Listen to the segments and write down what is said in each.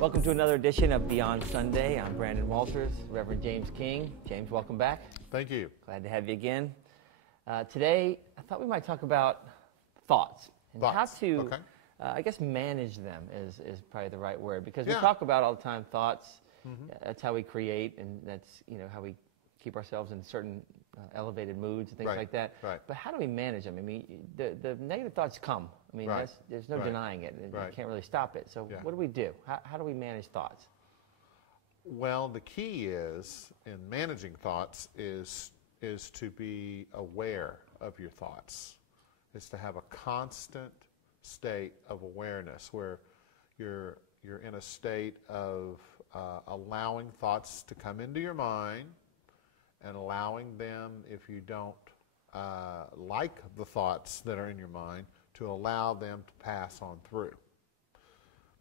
Welcome to another edition of Beyond Sunday. I'm Brandon Walters, Reverend James King. James, welcome back. Thank you. Glad to have you again. Today, I thought we might talk about thoughts and how to, I guess, manage them is probably the right word, because we talk about all the time thoughts. That's how we create, and that's how we keep ourselves in certain elevated moods and things like that. Right. But how do we manage them? I mean, the negative thoughts come. I mean, there's no denying it. You can't really stop it. So what do we do? How do we manage thoughts? Well, the key is, in managing thoughts, is to be aware of your thoughts. Is to have a constant state of awareness where you're in a state of allowing thoughts to come into your mind and allowing them, if you don't like the thoughts that are in your mind, to allow them to pass on through.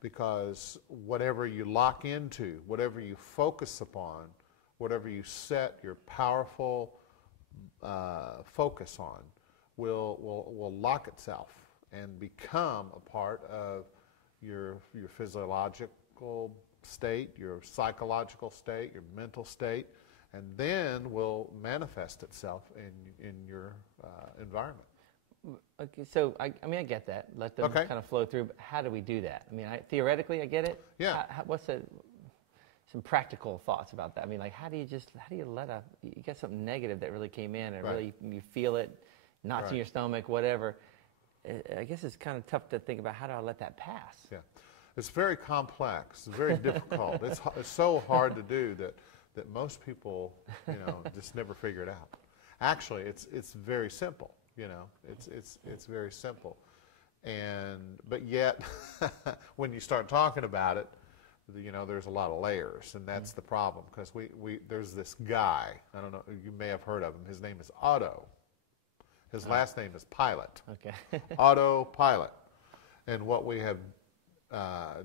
Because whatever you lock into, whatever you focus upon, whatever you set your powerful focus on, will lock itself and become a part of your physiological state, your psychological state, your mental state, and then will manifest itself in your environment. Okay, so I mean, I get that. Let them kind of flow through. But how do we do that? I mean, theoretically, I get it. Yeah. What's some practical thoughts about that? I mean, like, how do you let you get something negative that really came in and really you feel it, knots in your stomach, whatever. I guess it's kind of tough to think about how do I let that pass. Yeah, it's very complex. It's very difficult. It's so hard to do that most people, just never figure it out. Actually, it's very simple. It's very simple, but yet when you start talking about it, there's a lot of layers, and that's the problem, because there's this guy, I don't know, you may have heard of him. His name is Otto. His last name is Pilot. Okay. Autopilot. And what we have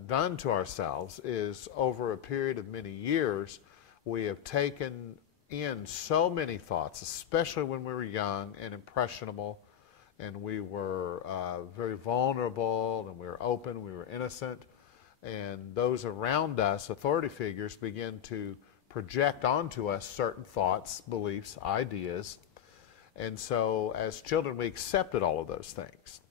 done to ourselves is, over a period of many years, we have taken in so many thoughts, especially when we were young and impressionable, and we were very vulnerable, and we were open, we were innocent, and those around us, authority figures, begin to project onto us certain thoughts, beliefs, ideas, and so as children we accepted all of those things,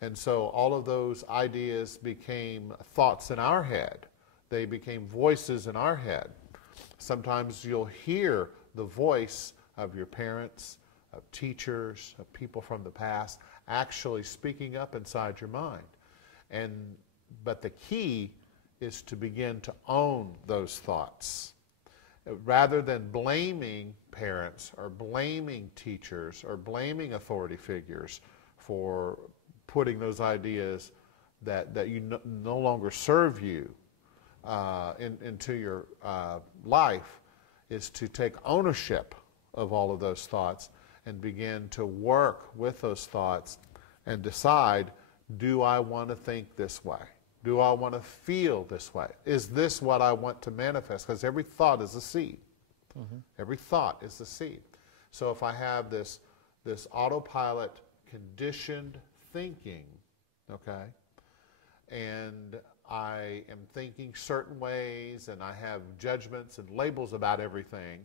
and so all of those ideas became thoughts in our head. They became voices in our head. Sometimes you'll hear the voice of your parents, of teachers, of people from the past, actually speaking up inside your mind. But the key is to begin to own those thoughts. Rather than blaming parents or blaming teachers or blaming authority figures for putting those ideas that no longer serve you into your life, is to take ownership of all of those thoughts and begin to work with those thoughts and decide, do I want to think this way? Do I want to feel this way? Is this what I want to manifest? Because every thought is a seed. Every thought is a seed. So if I have this autopilot conditioned thinking, and I am thinking certain ways, and I have judgments and labels about everything,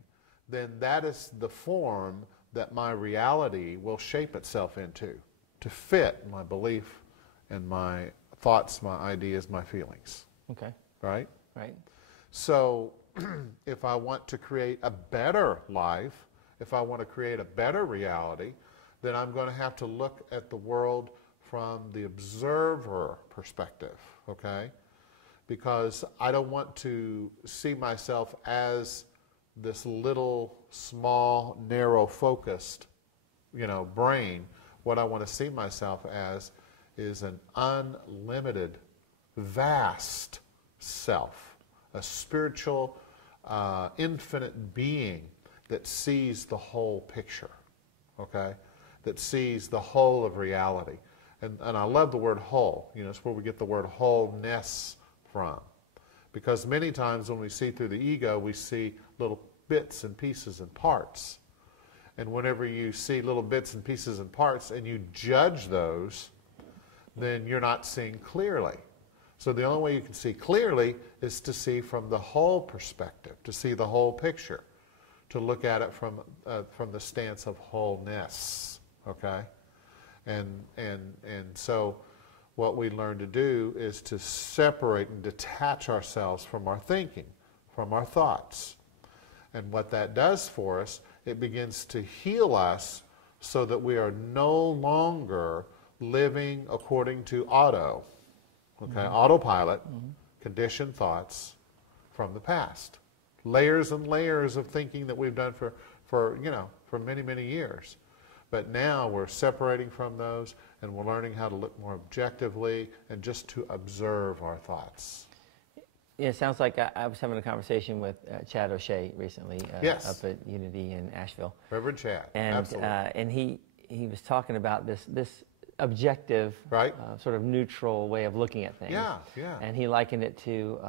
then that is the form that my reality will shape itself into, to fit my belief and my thoughts, my ideas, my feelings. Okay. Right? Right. So if I want to create a better life, if I want to create a better reality, then I'm going to have to look at the world from the observer perspective, because I don't want to see myself as this little, small, narrow-focused, brain. What I want to see myself as is an unlimited, vast self, a spiritual, infinite being that sees the whole picture, that sees the whole of reality. And I love the word whole. It's where we get the word wholeness from. Because many times when we see through the ego, we see little bits and pieces and parts. And whenever you see little bits and pieces and parts and you judge those, then you're not seeing clearly. So the only way you can see clearly is to see from the whole perspective, to see the whole picture, to look at it from the stance of wholeness, okay? And so what we learn to do is to separate and detach ourselves from our thinking, from our thoughts. And what that does for us, it begins to heal us so that we are no longer living according to autopilot, conditioned thoughts from the past. Layers and layers of thinking that we've done for many, many years. But now we're separating from those, and we're learning how to look more objectively and just to observe our thoughts. Yeah, it sounds like I was having a conversation with Chad O'Shea recently yes. up at Unity in Asheville. Reverend Chad, and, absolutely. And he was talking about this objective, right. Sort of neutral way of looking at things. Yeah, yeah. And he likened it to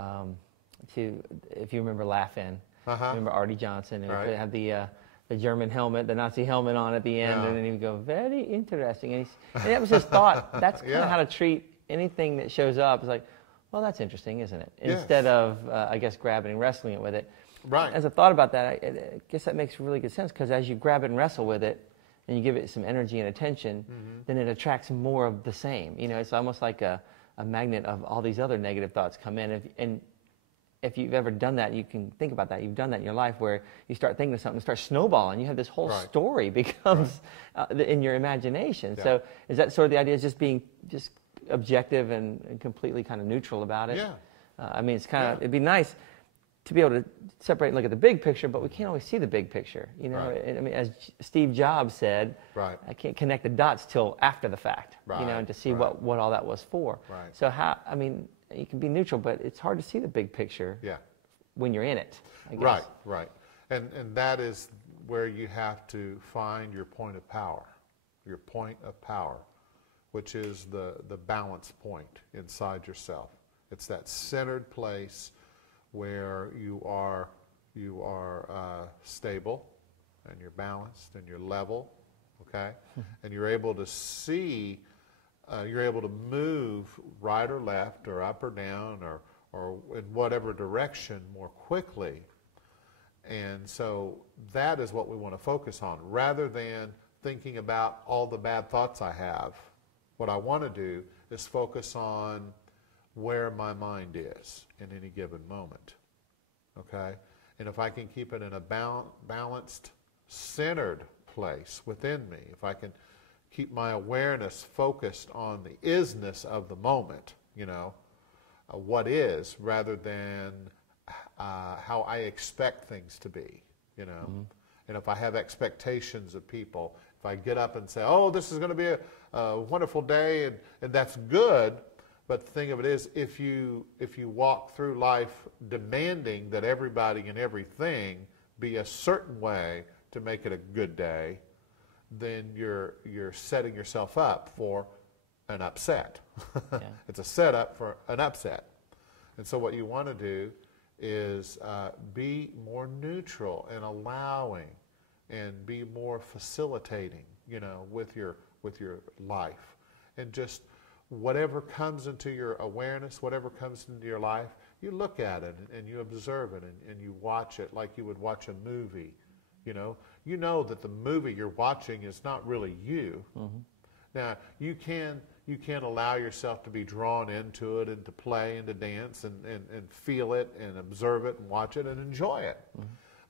if you remember Laugh-In, remember Artie Johnson, and right. it had the German helmet, the Nazi helmet on at the end, yeah. and then he would go, very interesting. And that was his thought. That's kind of how to treat anything that shows up. It's like, well, that's interesting, isn't it? Yes. Instead of, I guess, grabbing and wrestling it with it. Right. As I thought about that, I guess that makes really good sense, because as you grab it and wrestle with it, and you give it some energy and attention, then it attracts more of the same. You know, it's almost like a magnet of all these other negative thoughts come in. And if you've ever done that, you can think about that. You've done that in your life, where you start thinking of something, starts snowballing. You have this whole right. story becomes in your imagination. Yeah. So is that sort of the idea? Is just being just objective and completely kind of neutral about it? Yeah. I mean, it's kind of, it'd be nice to be able to separate and look at the big picture, but we can't always see the big picture. You know, right. I mean, as Steve Jobs said, right. I can't connect the dots till after the fact, right. you know, and to see right. what all that was for. Right. So I mean, you can be neutral, but it's hard to see the big picture when you're in it, I guess. Right, right. And that is where you have to find your point of power, which is the balance point inside yourself. It's that centered place where you are stable, and you're balanced, and you're level, okay? And you're able to see, you're able to move right or left or up or down or in whatever direction more quickly. And so that is what we want to focus on. Rather than thinking about all the bad thoughts I have, what I want to do is focus on where my mind is in any given moment, okay? And if I can keep it in a balanced, centered place within me, if I can keep my awareness focused on the isness of the moment, you know, what is, rather than how I expect things to be, you know. And if I have expectations of people, if I get up and say, oh, this is going to be a wonderful day, and that's good, but the thing of it is, if you walk through life demanding that everybody and everything be a certain way to make it a good day, then you're setting yourself up for an upset. Yeah. It's a setup for an upset. And so what you want to do is be more neutral and allowing, and be more facilitating, you know, with your life, and just whatever comes into your awareness, whatever comes into your life, you look at it and you observe it and you watch it like you would watch a movie. You know that the movie you're watching is not really you. Now you can allow yourself to be drawn into it and to play and to dance and feel it and observe it and watch it and enjoy it.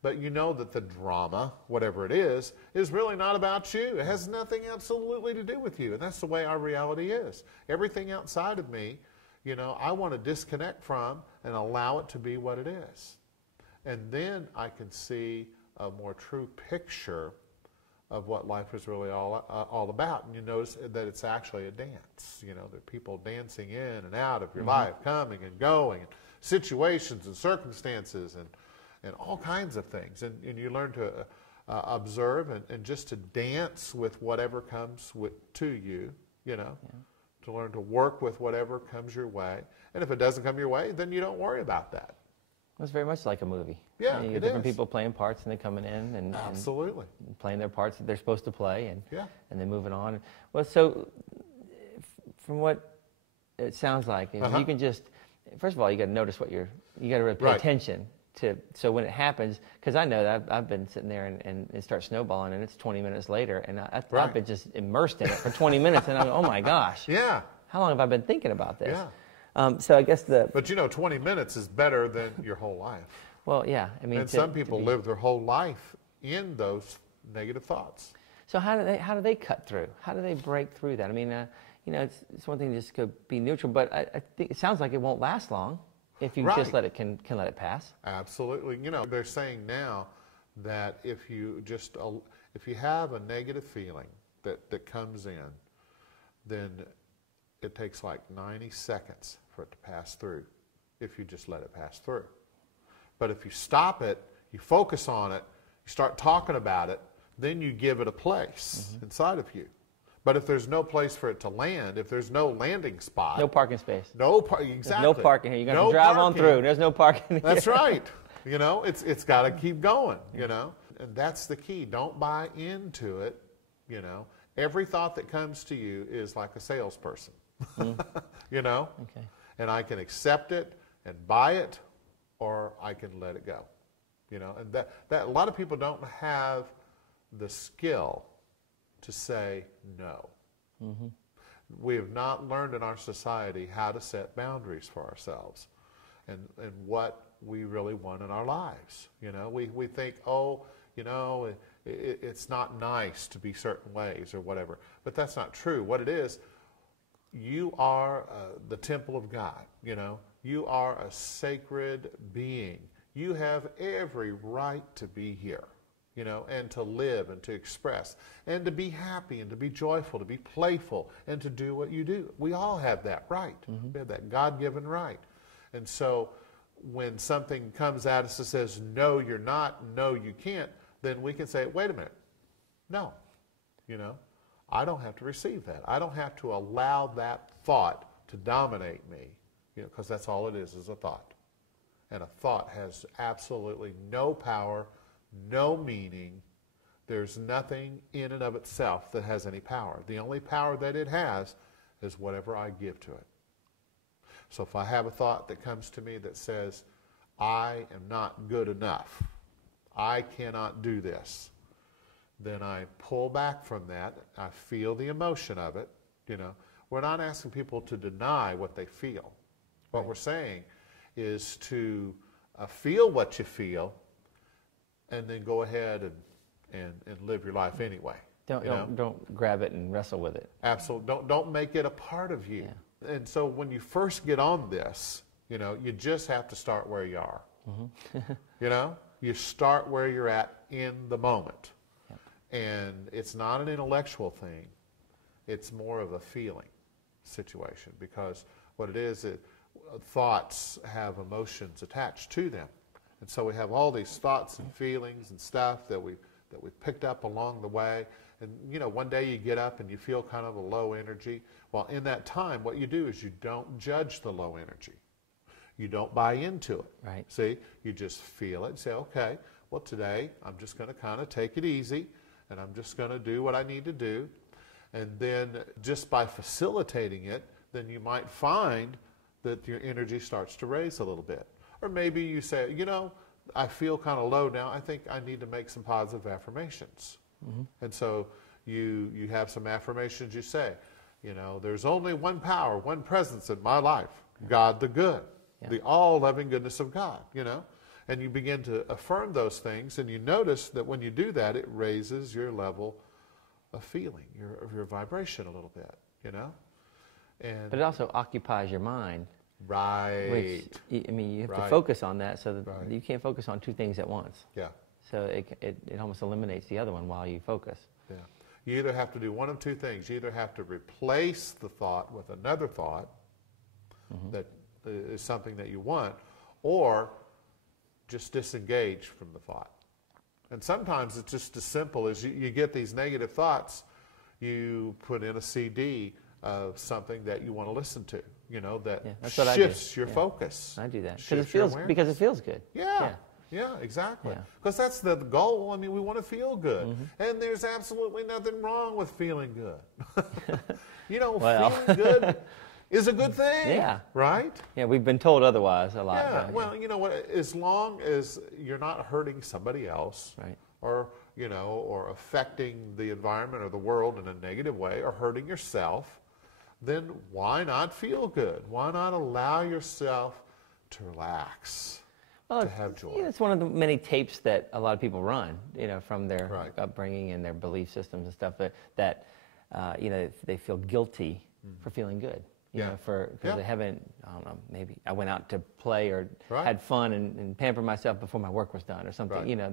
But you know that the drama, whatever it is really not about you. It has nothing absolutely to do with you. And that's the way our reality is. Everything outside of me, you know, I want to disconnect from and allow it to be what it is. And then I can see a more true picture of what life is really all about. And you notice that it's actually a dance. You know, there are people dancing in and out of your life, coming and going, and situations and circumstances and all kinds of things. And you learn to observe and just to dance with whatever comes to you, you know, to learn to work with whatever comes your way. And if it doesn't come your way, then you don't worry about that. It's very much like a movie. Yeah, you get different people playing parts, and they're coming in and absolutely and playing their parts that they're supposed to play, and yeah, and then moving on. Well, so from what it sounds like. You can just, first of all, you got to notice you got to really pay attention to, so when it happens, because I know that I've been sitting there and it starts snowballing and it's 20 minutes later and I've been just immersed in it for 20 minutes and I'm oh my gosh. Yeah. How long have I been thinking about this? Yeah. So I guess But 20 minutes is better than your whole life. Well, yeah. I mean, and some people live their whole life in those negative thoughts. So how do they cut through? How do they break through that? I mean, it's one thing to just go be neutral, but I think it sounds like it won't last long if you just let it can let it pass. Absolutely. They're saying now that if you have a negative feeling that comes in, then it takes like 90 seconds for it to pass through if you just let it pass through. But if you stop it, you focus on it, you start talking about it, then you give it a place inside of you. But if there's no place for it to land, if there's no landing spot. No parking space. Exactly. There's no parking here. You're going to drive on through. There's no parking here. That's right. It's got to keep going, And that's the key. Don't buy into it, Every thought that comes to you is like a salesperson, Okay. And I can accept it and buy it, or I can let it go, And that a lot of people don't have the skill to say no. We have not learned in our society how to set boundaries for ourselves and what we really want in our lives. We think, it's not nice to be certain ways or whatever. But that's not true. What it is, you are the temple of God. You are a sacred being. You have every right to be here. And to live and to express and to be happy and to be joyful, to be playful and to do what you do. We all have that right. We have that God-given right. And so when something comes at us that says, no, you're not, no, you can't, then we can say, wait a minute, no, I don't have to receive that. I don't have to allow that thought to dominate me, because that's all it is a thought. And a thought has absolutely no power, no meaning. There's nothing in and of itself that has any power. The only power that it has is whatever I give to it. So if I have a thought that comes to me that says, I am not good enough, I cannot do this, then I pull back from that. I feel the emotion of it. We're not asking people to deny what they feel. What we're saying is to feel what you feel, and then go ahead and live your life anyway. Don't grab it and wrestle with it. Absolutely. Don't make it a part of you. Yeah. And so when you first get on this, you just have to start where you are. You start where you're at in the moment. Yep. And it's not an intellectual thing. It's more of a feeling situation, because what it is, thoughts have emotions attached to them. And so we have all these thoughts and feelings and stuff that we picked up along the way. And one day you get up and you feel kind of a low energy. Well, in that time, what you do is you don't judge the low energy. You don't buy into it. Right. See, you just feel it and say, okay, well, today I'm just going to kind of take it easy, and I'm just going to do what I need to do. And then just by facilitating it, then you might find that your energy starts to raise a little bit. Or maybe you say, I feel kind of low now. I think I need to make some positive affirmations. And so you have some affirmations you say. There's only one power, one presence in my life, God the good, the all-loving goodness of God, And you begin to affirm those things, and you notice that when you do that, it raises your level of feeling, your vibration a little bit, And but it also occupies your mind. Right. Which, you have to focus on that, so that you can't focus on two things at once. Yeah. So it almost eliminates the other one while you focus. Yeah. You either have to do one of two things. You either have to replace the thought with another thought that is something that you want, or just disengage from the thought. And sometimes it's just as simple as you get these negative thoughts, you put in a CD of something that you want to listen to, that shifts your focus. I do that because it feels good. Yeah, exactly. Because that's the goal. We want to feel good. And there's absolutely nothing wrong with feeling good. Feeling good is a good thing. Yeah. Right? Yeah, we've been told otherwise a lot. Yeah, well, you know what, as long as you're not hurting somebody else, right, or, you know, or affecting the environment or the world in a negative way, or hurting yourself, then why not feel good? Why not allow yourself to relax, to have joy? Yeah, it's one of the many tapes that a lot of people run, you know, from their Right. upbringing and their belief systems and stuff, that you know, they feel guilty for feeling good. You know, because they haven't, I don't know, maybe I went out to play or had fun and pamper myself before my work was done or something. Right. You know,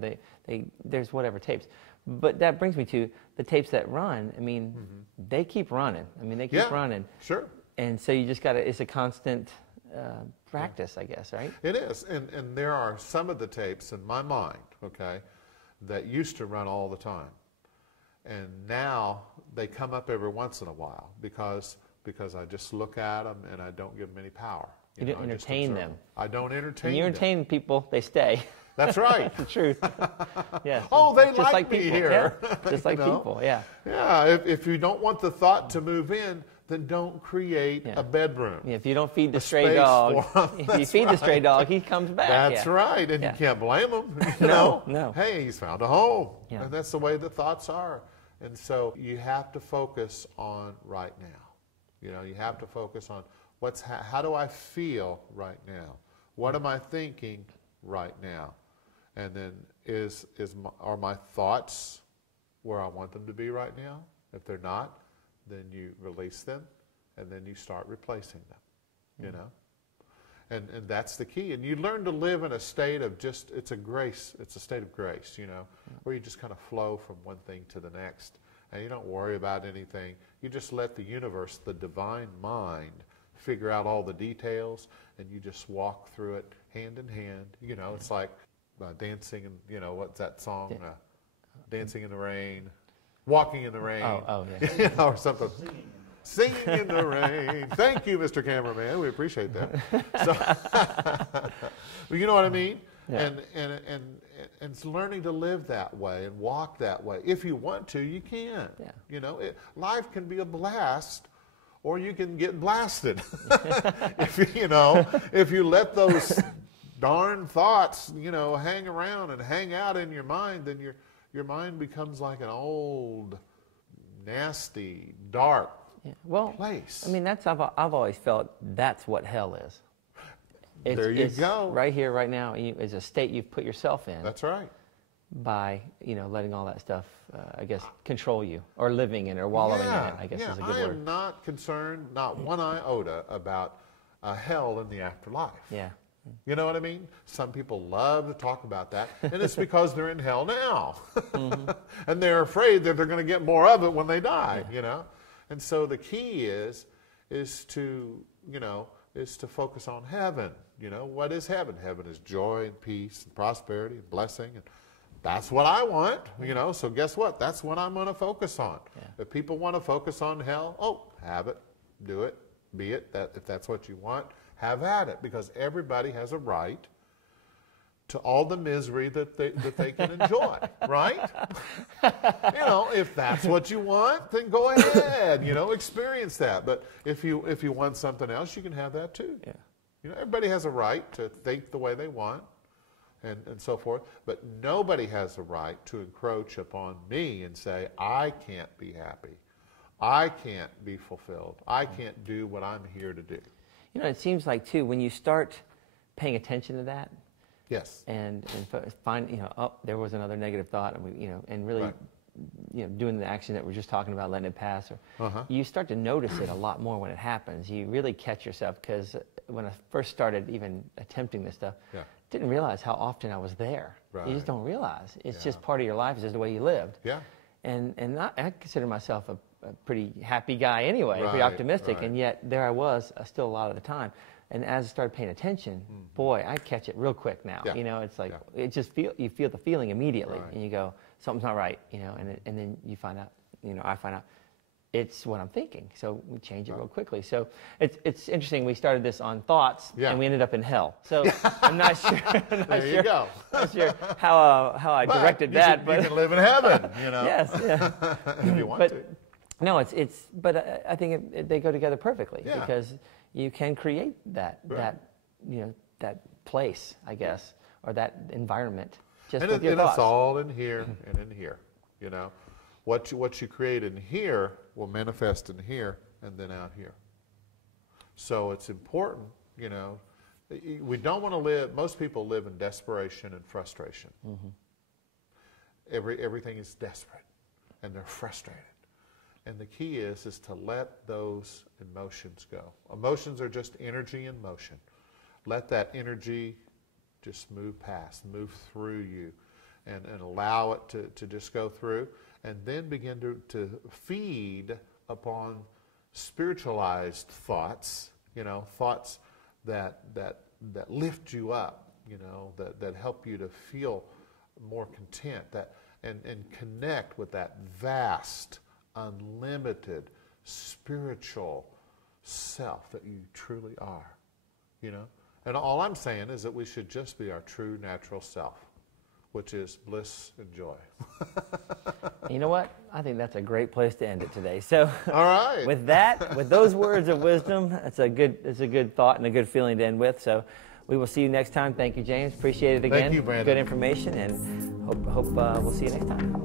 there's whatever tapes. But that brings me to the tapes that run. I mean, they keep running. I mean, they keep running. Sure. And so you just got to, it's a constant practice, I guess, right? It is. And there are some of the tapes in my mind, okay, that used to run all the time. And now they come up every once in a while because I just look at them and I don't give them any power. You don't entertain them. I don't entertain them. When you entertain people, they stay. That's right. That's the truth. Yes. Oh, they just like me people. here. Yeah. Just like people, yeah. Yeah, if you don't want the thought to move in, then don't create a bedroom. Yeah, if you don't feed the stray dog, if you feed the stray dog, he comes back. That's right, and you can't blame him. You know? No. Hey, he's found a home. Yeah. And that's the way the thoughts are. And so you have to focus on right now. You know, you have to focus on how do I feel right now? What am I thinking right now? And then are my thoughts where I want them to be right now? If they're not, then you release them, and then you start replacing them, you know? And that's the key. And you learn to live in a state of it's a state of grace, you know, where you just kind of flow from one thing to the next. And you don't worry about anything. You just let the universe, the divine mind, figure out all the details, and you just walk through it hand in hand. You know, it's like dancing, and you know, what's that song? Dancing in the rain, walking in the rain. Oh yeah. You know, or something. Singing in the rain. Thank you, Mr. Cameraman. We appreciate that. So, you know what I mean? Yeah. And it's learning to live that way and walk that way. If you want to, you can. Yeah. You know, life can be a blast, or you can get blasted. If you let those darn thoughts, you know, hang around and hang out in your mind, then your mind becomes like an old, nasty, dark place. I mean, I've always felt that's what hell is. There you go. Right here, right now, is a state you've put yourself in. That's right. By, you know, letting all that stuff, I guess, control you, or living in it, or wallowing in it, I guess is a good word. I am not concerned, not one iota, about a hell in the afterlife. Yeah. You know what I mean? Some people love to talk about that, and it's because they're in hell now. And they're afraid that they're going to get more of it when they die, you know? And so the key is to focus on heaven. You know, what is heaven? Heaven is joy and peace and prosperity and blessing. And that's what I want, you know. So guess what? That's what I'm going to focus on. Yeah. If people want to focus on hell, have it, do it, be it. If that's what you want, have at it. Because everybody has a right to all the misery that they can enjoy, right? You know, if that's what you want, then go ahead, you know, experience that. But if you want something else, you can have that too. Yeah. You know, everybody has a right to think the way they want and so forth, but nobody has a right to encroach upon me and say, I can't be happy. I can't be fulfilled. I can't do what I'm here to do. You know, it seems like, too, when you start paying attention to that, yes, and find, you know, there was another negative thought, and and really, you know, doing the action that we're just talking about, letting it pass, or you start to notice it a lot more when it happens. You really catch yourself, because when I first started even attempting this stuff, didn't realize how often I was there. Right. You just don't realize. It's just part of your life. It's just the way you lived. Yeah. And I consider myself a pretty happy guy anyway, pretty optimistic, and yet there I was still a lot of the time. And as I started paying attention, boy, I catch it real quick now. Yeah. You know, it's like it just you feel the feeling immediately, and you go, something's not right. You know, and then you find out. You know, I find out it's what I'm thinking. So we change it real quickly. So it's interesting. We started this on thoughts, and we ended up in hell. So I'm not sure. You go. Not sure how I directed that, but you can live in heaven. You know. Yes. Yeah. If you want to. No, but I think they go together perfectly because you can create that that place, I guess, or that environment just with your thoughts. It's all in here and in here. You know, what you create in here will manifest in here and then out here. So it's important, you know. We don't want to live. Most people live in desperation and frustration. Everything is desperate, and they're frustrated. And the key is to let those emotions go. Emotions are just energy in motion. Let that energy just move past, move through you, and allow it to just go through, and then begin to feed upon spiritualized thoughts, you know, thoughts that lift you up, you know, that help you to feel more content, and connect with that vast, unlimited, spiritual self that you truly are, you know. And all I'm saying is that we should just be our true natural self, which is bliss and joy. You know what? I think that's a great place to end it today. So, all right. With those words of wisdom, it's a good thought and a good feeling to end with. So, we will see you next time. Thank you, James. Appreciate it again. Thank you, Brandon. Good information, and hope we'll see you next time.